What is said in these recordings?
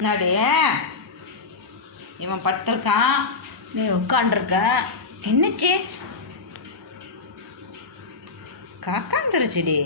என்னடி இவன் படுத்திருக்கான், நீ உட்காண்டிருக்க. என்னச்சு காக்காந்துருச்சுடி.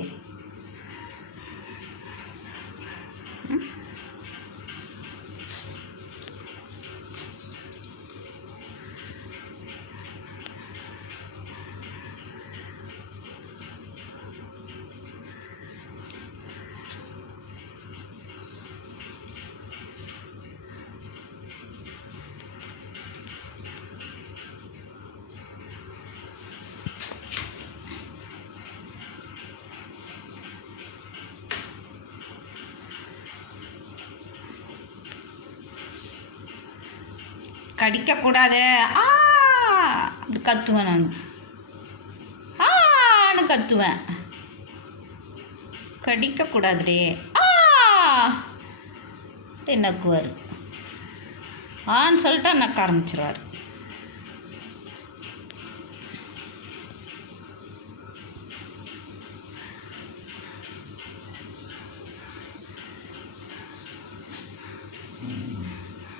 கடிக்கக்கூடாது அப்படி கத்துவேன். நான் கத்துவேன். கடிக்கக்கூடாதுடே நக்குவார். சொல்லிட்டா நக்க ஆரம்பிச்சிருவார்.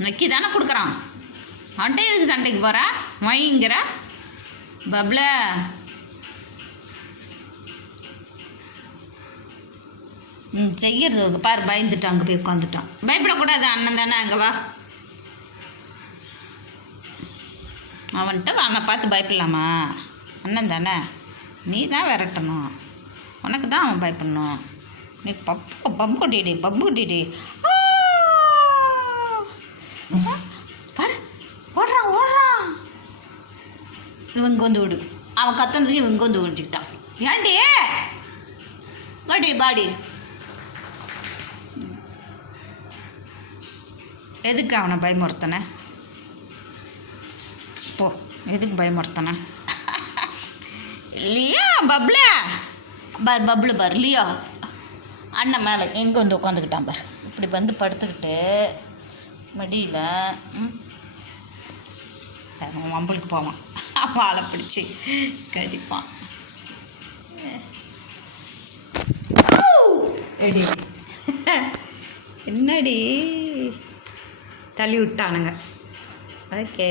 நக்கி தானே கொடுக்குறான். அவன்கிட்ட எதுக்கு சண்டைக்கு போகிற? வாங்கிங்கிற பப்ல. செய்யறது பாரு, பயந்துட்டான். அங்கே போய் உட்காந்துட்டான். பயப்படக்கூடாது, அண்ணன் தானே. அங்கே வா. அவன்கிட்ட அவனை பார்த்து பயப்படலாமா? அண்ணன் தானே, நீ தான் விரட்டணும். உனக்கு தான் அவன் பயப்படணும். நீ பப்பு கொட்டிடி, பப்பு கொட்டிடி. பாரு, ஓடுறான் ஓடுறான். இவங்க வந்து விடு. அவன் கத்துனதுக்கு இவங்க வந்து ஒழிச்சிக்கிட்டான். ஏன்டி பாடி பாடி எதுக்கு அவனை பயமுறுத்தன? போ, எதுக்கு பயமுறுத்தன? லியா பப்ல பார், பப்ளு பார். லியா அண்ணன் மேலே எங்கே வந்து உட்காந்துக்கிட்டான் பார். இப்படி வந்து படுத்துக்கிட்டு மடியில் மம்பளுக்கு போவான். வாழை பிடிச்சி கடிப்பான். என்னடி தள்ளி விட்டானுங்க. ஓகே.